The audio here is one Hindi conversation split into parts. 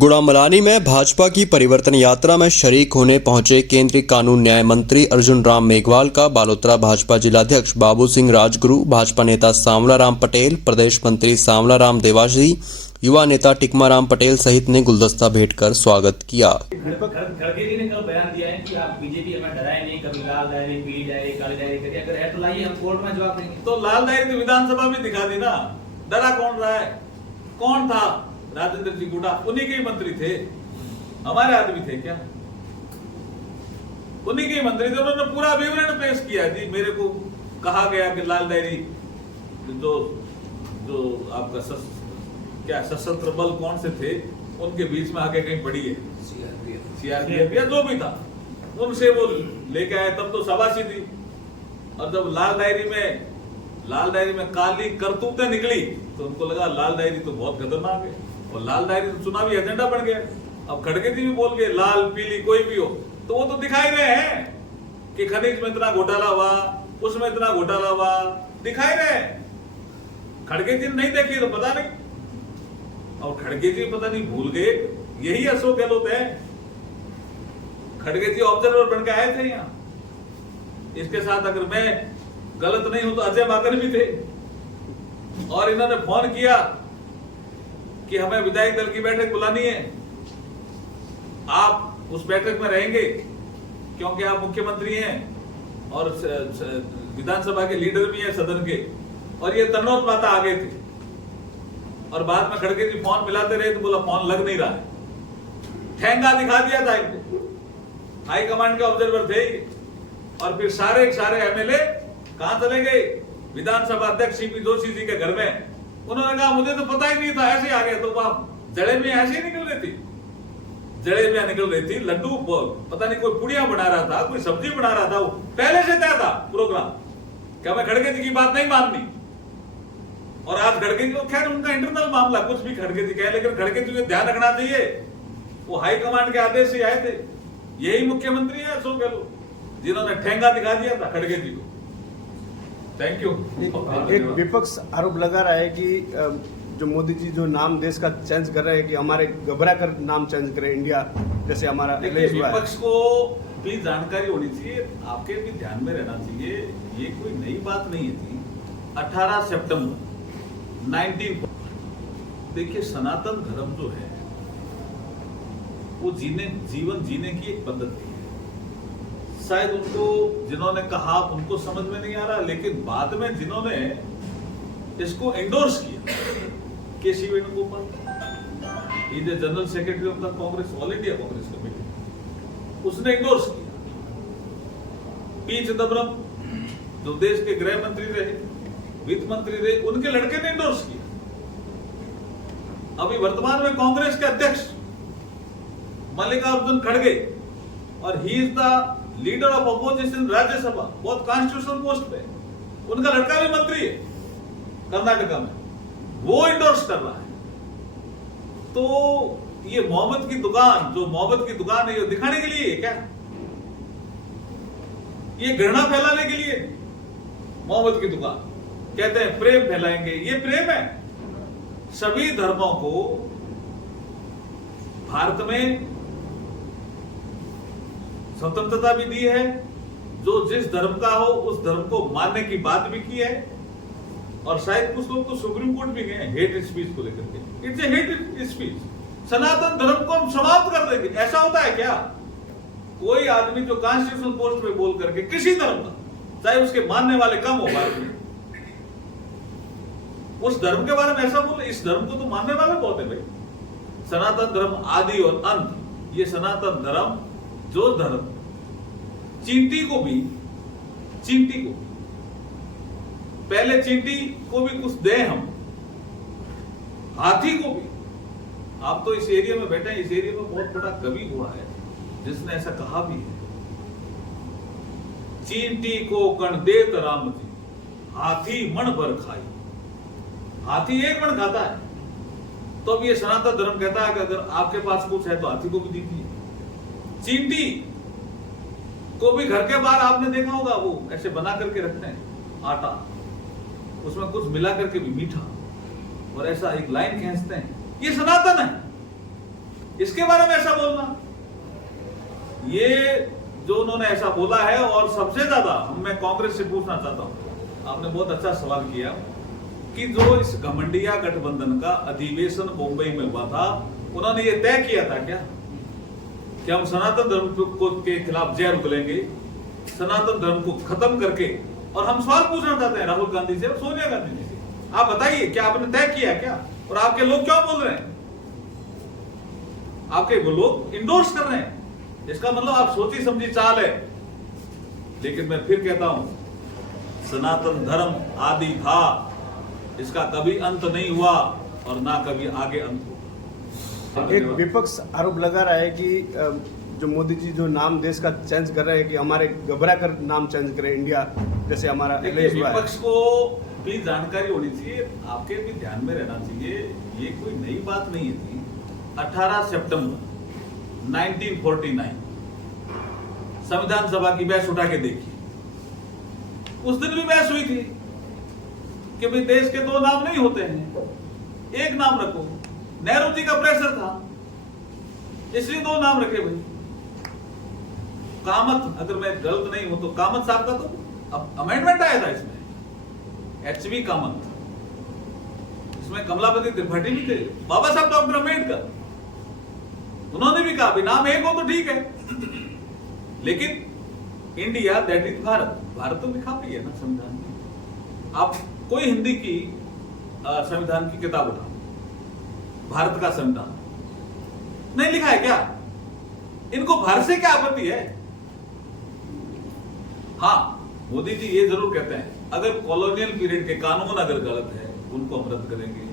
गुड़ामलानी में भाजपा की परिवर्तन यात्रा में शरीक होने पहुंचे केंद्रीय कानून न्याय मंत्री अर्जुन राम मेघवाल का बालोतरा भाजपा जिलाध्यक्ष बाबू सिंह राजगुरु, भाजपा नेता सांवला राम पटेल, प्रदेश मंत्री सांवला राम देवासी, युवा नेता टिकमाराम पटेल सहित ने गुलदस्ता भेंट कर स्वागत किया। खड़गे जी ने कल बयान दिया है कि आप बीजेपी हमें डराए नहीं, कभी लाल डायरी, पीली डायरी, काली डायरी करिए, अगर है तो लाइए, हम कोर्ट में जवाब देंगे। तो लाल डायरी तो विधानसभा में दिखा दी ना, डरा कौन रहा है? कौन था? राजेंद्र जी गुडा, उन्हीं के ही मंत्री थे, हमारे आदमी थे क्या? उन्हीं के ही मंत्री थे, उन्होंने पूरा विवरण पेश किया जी। मेरे को कहा गया कि लाल डायरी जो आपका क्या सशस्त्र बल कौन से थे उनके बीच में आके कहीं पड़ी है, सीआरपीएफ या जो भी था, उनसे वो लेके आए, तब तो शाबाशी थी। और जब लाल डायरी में काली करतूतें निकली तो उनको लगा लाल डायरी तो बहुत खतरनाक है, और लाल डायरी तो चुनावी एजेंडा बन गया। अब खड़गे जी भी बोल गए लाल पीली कोई भी हो, तो वो तो दिखाई रहे हैं कि खनिज में इतना घोटाला हुआ, उसमें इतना घोटाला हुआ, दिखाई रहे। खड़गे जी नहीं देखी तो पता नहीं, और खड़गे जी पता नहीं भूल गए। यही अशोक गहलोत है। खड़गे जी ऑब्जर्वर बन के आए थे यहाँ। इसके साथ अगर मैं गलत नहीं हूं तो अजय माकन भी थे, और इन्होंने फोन किया कि हमें विधायक दल की बैठक बुलानी है, आप उस बैठक में रहेंगे क्योंकि आप मुख्यमंत्री हैं और विधानसभा के लीडर भी हैं सदन के। और ये तन्नौत माता आ गए थे, और बाद में खड़गे जी फोन मिलाते रहे तो बोला फोन लग नहीं रहा है। ठेंगा दिखा दिया था इनको, हाई कमांड के ऑब्जर्वर थे। और फिर सारे एमएलए कहां चले गए? विधानसभा अध्यक्ष सीपी जोशी जी के घर में। उन्होंने कहा मुझे तो पता ही नहीं था, ऐसे आ गए। तो आप जड़े में ऐसे ही निकल रही थी, जड़े में निकल रही थी। लड्डू पता नहीं कोई पुड़िया बना रहा था, कोई सब्जी बना रहा था, वो पहले से तय था प्रोग्राम कि हमें खड़गे जी की बात नहीं माननी। और आज खड़गे जी, खैर उनका इंटरनल मामला, कुछ भी खड़गे जी कहे, लेकिन खड़गे जी को ध्यान रखना चाहिए वो हाई कमांड के आदेश से आए थे। यही मुख्यमंत्री है अशोक गहलोत, जिन्होंने ठेंगा दिखा दिया था खड़गे जी को। Thank you. एक विपक्ष आरोप लगा रहा है कि जो मोदी जी जो नाम देश का चेंज कर रहे हैं कि हमारे घबरा कर नाम चेंज करें इंडिया, जैसे हमारा विपक्ष को भी जानकारी होनी चाहिए, आपके भी ध्यान में रहना चाहिए। ये कोई नई बात नहीं है थी। 18 सितंबर 19 देखिए, सनातन धर्म जो है वो जीवन जीने की एक पद्धति है। शायद उनको जिन्होंने कहा उनको समझ में नहीं आ रहा, लेकिन बाद में जिन्होंने इसको एंडोर्स किया, KC Venugopal, is the general secretary of the Congress, all India Congress committee, उसने एंडोर्स किया। पी चिदम्बरम जो देश के गृह मंत्री रहे, वित्त मंत्री रहे, उनके लड़के ने एंडोर्स किया। अभी वर्तमान में कांग्रेस के अध्यक्ष मल्लिकार्जुन खड़गे, और he is the leader of opposition Rajya Sabha, बहुत कॉन्स्टिट्यूशनल पोस्ट पे। उनका लड़का भी मंत्री है कर्नाटका में, वो इंडोर्स कर रहा है। तो ये मोहब्बत की दुकान, जो मोहब्बत की दुकान है, ये दिखाने के लिए है क्या? ये घृणा फैलाने के लिए मोहब्बत की दुकान, कहते हैं प्रेम फैलाएंगे। ये प्रेम है। सभी धर्मों को भारत में स्वतंत्रता भी दी है, जो जिस धर्म का हो उस धर्म को मानने की बात भी की है। और शायद कुछ लोग तो सुप्रीम कोर्ट भी गए हेट स्पीच को लेकर के। It's a hate speech. Sanatan Dharma को हम समाप्त कर देंगे, ऐसा होता है क्या? कोई आदमी जो कॉन्स्टिट्यूशनल पोस्ट पे बोल करके किसी धर्म का, चाहे उसके मानने वाले कम हो भारत में, उस धर्म के बारे में ऐसा बोले, इस धर्म को तो मानने वाले बहुत है भाई। सनातन धर्म आदि और अंत। ये सनातन धर्म, जो धर्म चींटी को पहले चींटी को भी कुछ दे, हम हाथी को भी। आप तो इस एरिया में बैठे हैं, इस एरिया में बहुत बड़ा कवि हुआ है जिसने ऐसा कहा भी है, चींटी को कण देत राम जी, हाथी मण भर खाई। हाथी एक मण खाता है। तो अब ये सनातन धर्म कहता है कि अगर आपके पास कुछ है तो हाथी को भी दीजिए। चींटी को भी घर के बाहर आपने देखा होगा, वो ऐसे बना करके रखते हैं आटा, उसमें कुछ मिला करके भी मीठा, और ऐसा एक लाइन खींचते हैं। ये सनातन है। इसके बारे में ऐसा बोलना, ये जो उन्होंने ऐसा बोला है। और सबसे ज्यादा मैं कांग्रेस से पूछना चाहता हूं, आपने बहुत अच्छा सवाल किया कि जो इस घमंडिया गठबंधन का अधिवेशन मुंबई में हुआ था, उन्होंने ये तय किया था क्या कि हम सनातन धर्म के खिलाफ जहर उगलेंगे, सनातन धर्म को खत्म करके। और हम सवाल पूछना चाहते हैं राहुल गांधी से और सोनिया गांधी जी से, आप बताइए क्या आपने तय किया क्या? और आपके लोग क्यों बोल रहे हैं? आपके वो लोग इंडोर्स कर रहे हैं, इसका मतलब आप सोची समझी चाल है। लेकिन मैं फिर कहता हूं, सनातन धर्म आदि था, इसका कभी अंत नहीं हुआ और ना कभी आगे अंत होगा। एक विपक्ष आरोप लगा रहा है कि जो मोदी जी जो नाम देश का चेंज कर रहे हैं कि हमारे घबरा कर नाम चेंज करें इंडिया, जैसे हमारा देखिए, विपक्ष को भी जानकारी होनी चाहिए, आपके भी ध्यान में रहना चाहिए, ये कोई नई बात नहीं थी। 18 सितंबर 1949 संविधान सभा की बहस उठा के देखिए, उस दिन भी बहस हुई थी कि भाई देश के दो नाम नहीं होते हैं, एक नाम रखो। नेहरू जी का प्रेशर था, इसलिए दो नाम रखे भाई। कामत, अगर मैं गलत नहीं हूं तो कामत साहब का तो अमेंडमेंट आया था इसमें, एचबी कामत, इसमें कमलापति त्रिपाठी भी थे, बाबा साहब डॉक्टर अम्बेडकर, उन्होंने भी कहा नाम एक हो तो ठीक है, लेकिन India that is Bharat, Bharat तो लिखा भी है ना संविधान में। आप कोई हिंदी की संविधान की किताब उठाओ, भारत का संविधान नहीं लिखा है क्या? इनको भारत से क्या आपत्ति है? हाँ, मोदी जी ये जरूर कहते हैं अगर कॉलोनियल पीरियड के कानून अगर गलत है उनको हम रद्द करेंगे,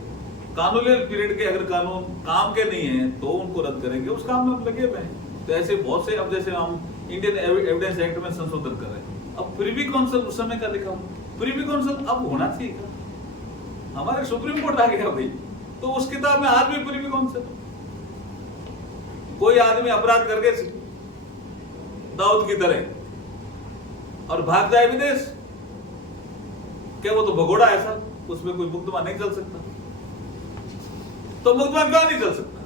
कॉलोनियल पीरियड के अगर कानून काम के नहीं है तो उनको रद्द करेंगे, उस काम में हम लगे हुए हैं। तो ऐसे बहुत से, अब जैसे हम इंडियन एविडेंस एक्ट में संशोधन कर रहे हैं, अब प्रिवी काउंसिल उस समय का लिखा हुआ, प्रिवी काउंसिल अब होना चाहिए था, हमारे सुप्रीम कोर्ट आ गया भाई, तो उस किताब में आज भी प्रिवी काउंसिल। कोई आदमी अपराध करके दाऊद की तरह और भाग जाए विदेश, क्या वो तो भगोड़ा है सर, उसमें कोई मुकदमा नहीं चल सकता? तो मुकदमा क्यों नहीं चल सकता?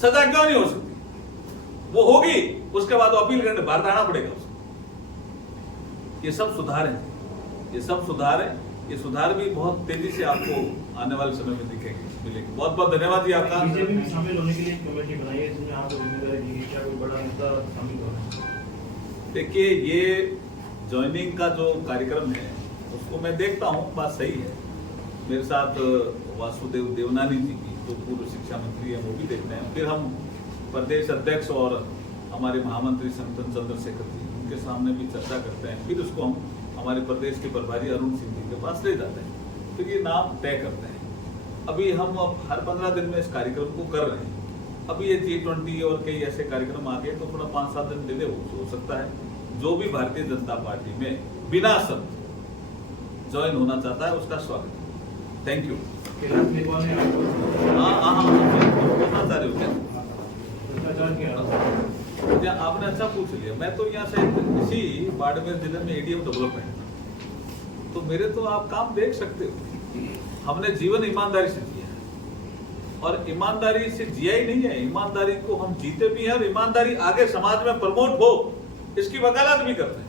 सजा क्यों नहीं हो सकती? वो होगी, उसके बाद अपील करने भारत आना पड़ेगा उसको। ये सब सुधार है, ये सब सुधार है, ये सुधार भी बहुत तेजी से आपको आने वाले समय में दिखेंगे, मिलेंगे। बहुत बहुत धन्यवाद जी आपका। बीजेपी में शामिल होने के लिए कमेटी बनाई है, इसमें आपको जिम्मेदारी दी गई, क्या कोई बड़ा नेता शामिल हो रहा है? देखिए, ये ज्वाइनिंग का जो कार्यक्रम है उसको मैं देखता हूँ, बात सही है। मेरे साथ वासुदेव देवनानी जी की जो पूर्व शिक्षा मंत्री है वो भी देखते हैं, फिर हम प्रदेश अध्यक्ष और हमारे महामंत्री संतन चंद्रशेखर जी उनके सामने भी चर्चा करते हैं, फिर उसको हम हमारे प्रदेश के प्रभारी अरुण सिंह जी के पास ले जाते हैं, फिर ये नाम तय करते हैं। अभी हम हर 15 दिन में इस कार्यक्रम को कर रहे हैं। अभी ये G20 और कई ऐसे कार्यक्रम आ गए तो थोड़ा 5-7 दिन डिले हो सकता है। जो भी भारतीय जनता पार्टी में बिना शर्त ज्वाइन होना चाहता है उसका स्वागत है। Thank you. हाँ, बोलना चाह रहे हो क्या? आपने अच्छा पूछ लिया। मैं तो यहाँ से इसी बाड़मेर जिले में ADM डेवलपमेंट, तो मेरे तो आप काम देख सकते हो। हमने जीवन ईमानदारी से जिया है और ईमानदारी से जिया ही नहीं है, ईमानदारी को हम जीते भी हैं और ईमानदारी आगे समाज में प्रमोट हो इसकी वकालत भी करते हैं।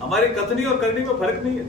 हमारी कथनी और करनी में फर्क नहीं है।